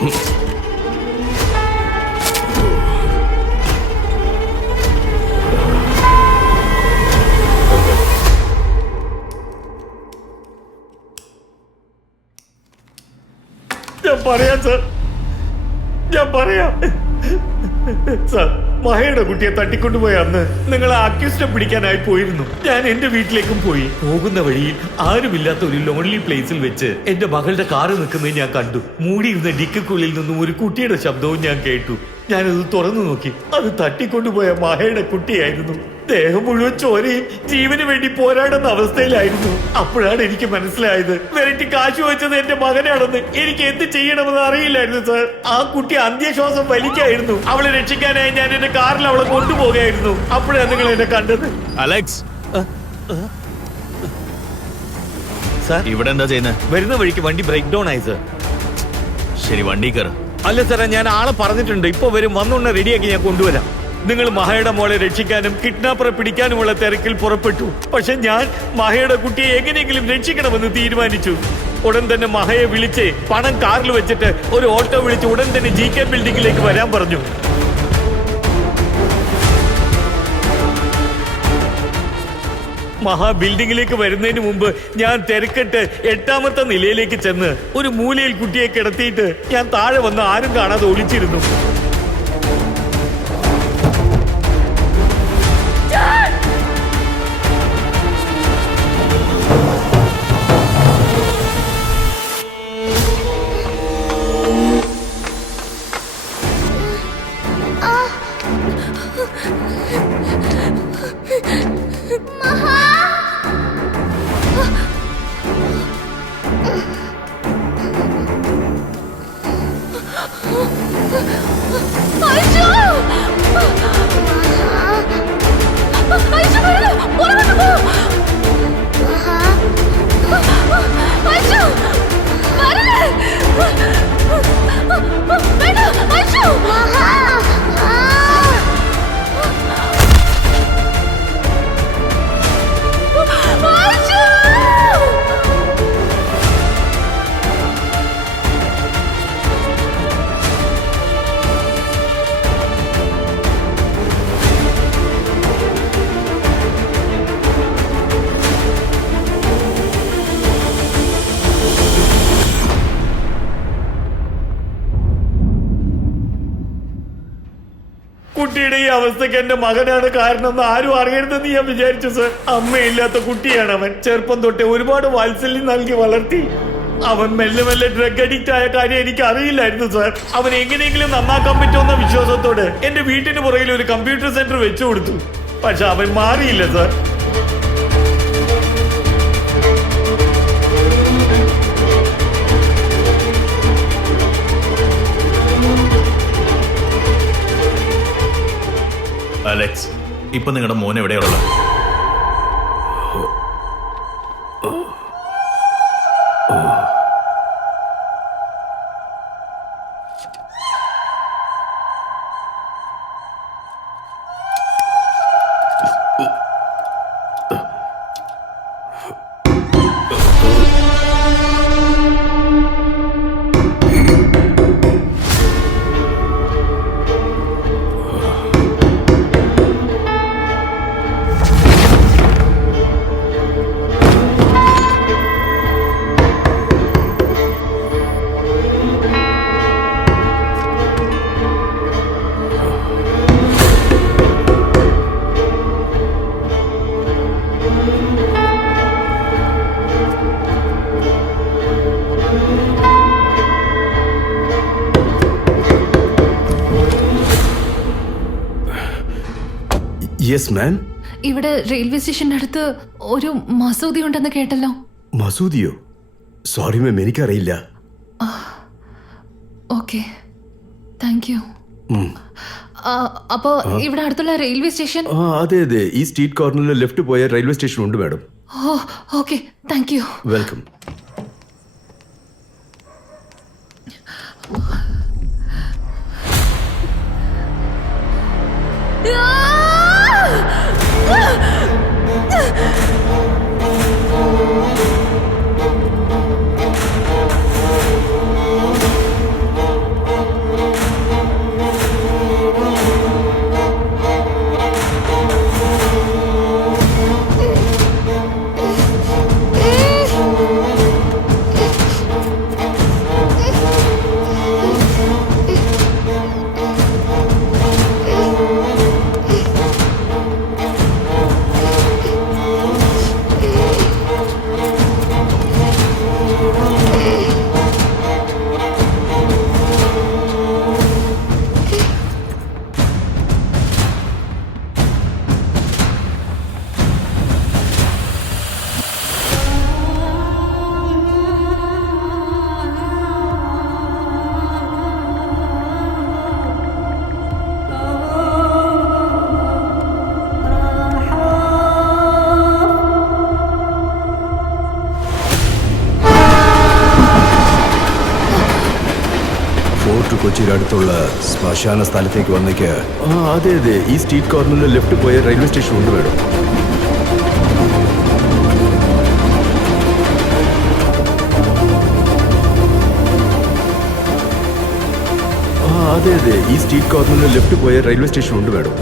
ഞാൻ പറയാം സാർ, മഹയുടെ കുട്ടിയെ തട്ടിക്കൊണ്ടുപോയ അന്ന് നിങ്ങൾ അക്യൂസ്റ്റിനെ പിടിക്കാനായി പോയിരുന്നു. ഞാൻ എന്റെ വീട്ടിലേക്കും പോയി. പോകുന്ന വഴിയിൽ ആരുമില്ലാത്ത ഒരു ലോൺലി പ്ലേസിൽ വെച്ച് എന്റെ മകളുടെ കാറ് നിൽക്കുന്നത് ഞാൻ കണ്ടു. മൂടിയിരുന്ന ഡിക്കുള്ളിൽ നിന്നും ഒരു കുട്ടിയുടെ ശബ്ദവും ഞാൻ കേട്ടു. ഞാനത് തുറന്നു നോക്കി. അത് തട്ടിക്കൊണ്ടുപോയ മഹയുടെ കുട്ടിയായിരുന്നു. ദേഹം മുഴുവൻ ചോരയും ജീവന് വേണ്ടി പോരാടുന്ന അവസ്ഥയിലായിരുന്നു. അപ്പോഴാണ് എനിക്ക് മനസ്സിലായത് വെറൈറ്റി കാശ് വെച്ചത് എന്റെ മകനാണെന്ന്. എനിക്ക് എന്ത് ചെയ്യണമെന്ന് അറിയില്ലായിരുന്നു സാർ. ആ കുട്ടി അന്ത്യശ്വാസം വലിക്കായിരുന്നു. അവളെ രക്ഷിക്കാനായി ഞാൻ എന്റെ കാറിൽ അവളെ കൊണ്ടുപോകുകയായിരുന്നു. അപ്പോഴാണ് നിങ്ങൾ എന്നെ കണ്ടത്. അലക്സ്, സാർ ഇവിടെ എന്താ ചെയ്യുന്നത്? വരുന്ന വഴിക്ക് വണ്ടി ബ്രേക്ക് ഡൗൺ ആയി സാർ. ശരി, വണ്ടി കയറ്. അല്ല സാറേ, ഞാൻ ആളെ പറഞ്ഞിട്ടുണ്ട്. ഇപ്പൊ വരും, വന്നോണ്ട് റെഡിയാക്കി ഞാൻ കൊണ്ടുവരാം. നിങ്ങൾ മഹയുടെ മോളെ രക്ഷിക്കാനും കിഡ്നാപ്പറെ പിടിക്കാനുമുള്ള തിരക്കിൽ പുറപ്പെട്ടു. പക്ഷെ ഞാൻ മഹയുടെ കുട്ടിയെ എങ്ങനെയെങ്കിലും രക്ഷിക്കണമെന്ന് തീരുമാനിച്ചു. ഉടൻ തന്നെ മഹയെ വിളിച്ച് പണം കാറിൽ വെച്ചിട്ട് ഒരു ഓട്ടോ വിളിച്ച് ഉടൻ തന്നെ GK ബിൽഡിംഗിലേക്ക് വരാൻ പറഞ്ഞു. മഹാ ബിൽഡിംഗിലേക്ക് വരുന്നതിന് മുമ്പ് ഞാൻ തിരക്കിട്ട് 8ാമത്തെ നിലയിലേക്ക് ചെന്ന് ഒരു മൂലയിൽ കുട്ടിയെ കിടത്തിയിട്ട് ഞാൻ താഴെ വന്ന് ആരും കാണാതെ ഒളിച്ചിരുന്നു. കുട്ടിയുടെ ഈ അവസ്ഥയ്ക്ക് എന്റെ മകനാണ് കാരണമെന്ന് ആരും അറിയരുതെന്ന് ഞാൻ വിചാരിച്ചു സർ. അമ്മയില്ലാത്ത കുട്ടിയാണ് അവൻ. ചെറുപ്പം തൊട്ടേ ഒരുപാട് വാത്സല്യം നൽകി വളർത്തി. അവൻ മെല്ലെ മെല്ലെ ഡ്രഗ് അഡിക്റ്റ് ആയ കാര്യം എനിക്ക് അറിയില്ലായിരുന്നു സാർ. അവൻ എങ്ങനെയെങ്കിലും നന്നാക്കാൻ പറ്റുമെന്ന വിശ്വാസത്തോടെ എന്റെ വീട്ടിന് പുറകിൽ ഒരു കമ്പ്യൂട്ടർ സെന്റർ വെച്ചു കൊടുത്തു. പക്ഷെ അവൻ മാറിയില്ല സാർ. അലക്സ്, ഇപ്പൊ നിങ്ങളുടെ മോൻ എവിടെയുള്ള? Yes ma'am. ഇവിടെ റെയിൽവേ സ്റ്റേഷന്റെ അടുത്ത് ഒരു മസൂദി ഉണ്ടെന്ന് കേട്ടല്ലോ. മസൂദിയോ? സോറി മാം, എനിക്കറിയില്ല. Okay, thank U. അപ്പോ ഇവിടെ അടുത്തുള്ള റെയിൽവേ സ്റ്റേഷൻ? അതെ അതെ, ഈ സ്ട്രീറ്റ് കോർണറിൽ ലെഫ്റ്റ് പോയ റെയിൽവേ സ്റ്റേഷൻ ഉണ്ട് madam. Oh okay, thank you. Welcome. Fort കൊച്ചിയുടെ അടുത്തുള്ള ശ്മശാന സ്ഥലത്തേക്ക് വന്നേക്ക്. അതെ അതെ, ഈ സ്ട്രീറ്റ് കോർണറിൽ ലെഫ്റ്റ് പോയ റെയിൽവേ സ്റ്റേഷൻ ഉണ്ട് മേഡം. അതെ അതെ, ഈ സ്ട്രീറ്റ് കോർണറിൽ ലെഫ്റ്റ് പോയ റെയിൽവേ സ്റ്റേഷൻ ഉണ്ട് മേഡം.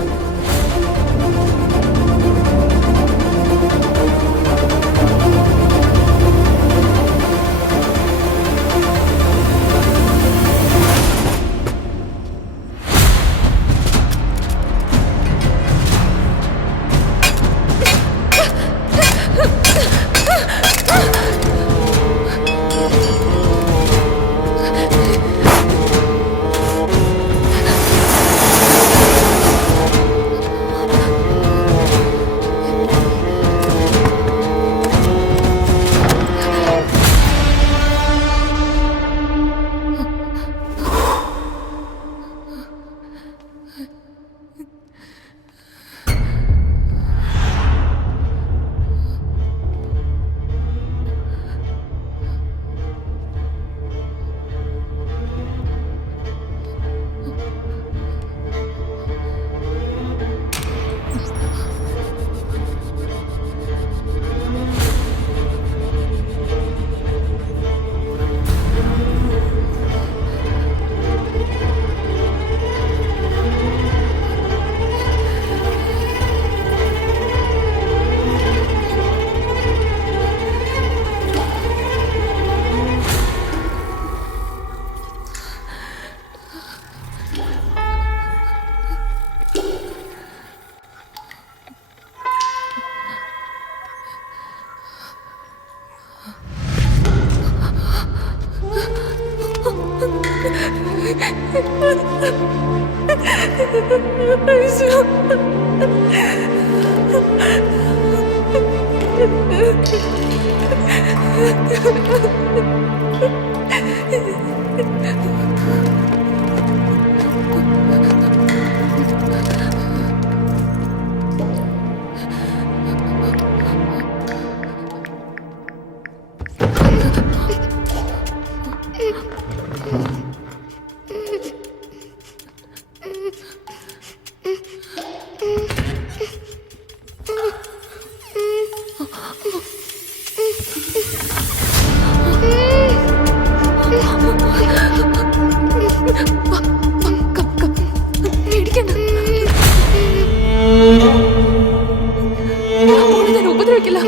ഉപദ്രവിക്കില്ല,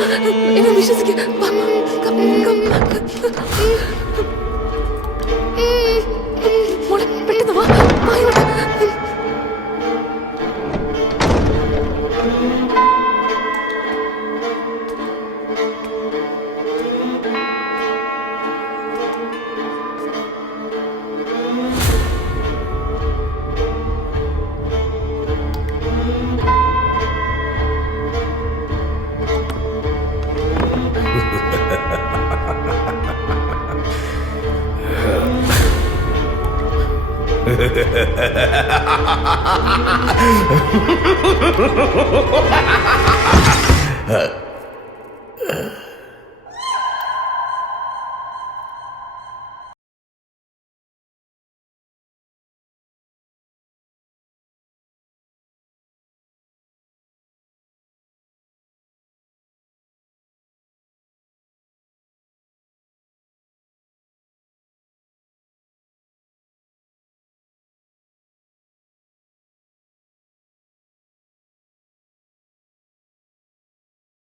എന്നെ വിശ്വസിക്ക. പെട്ടെന്ന് വാ. Ha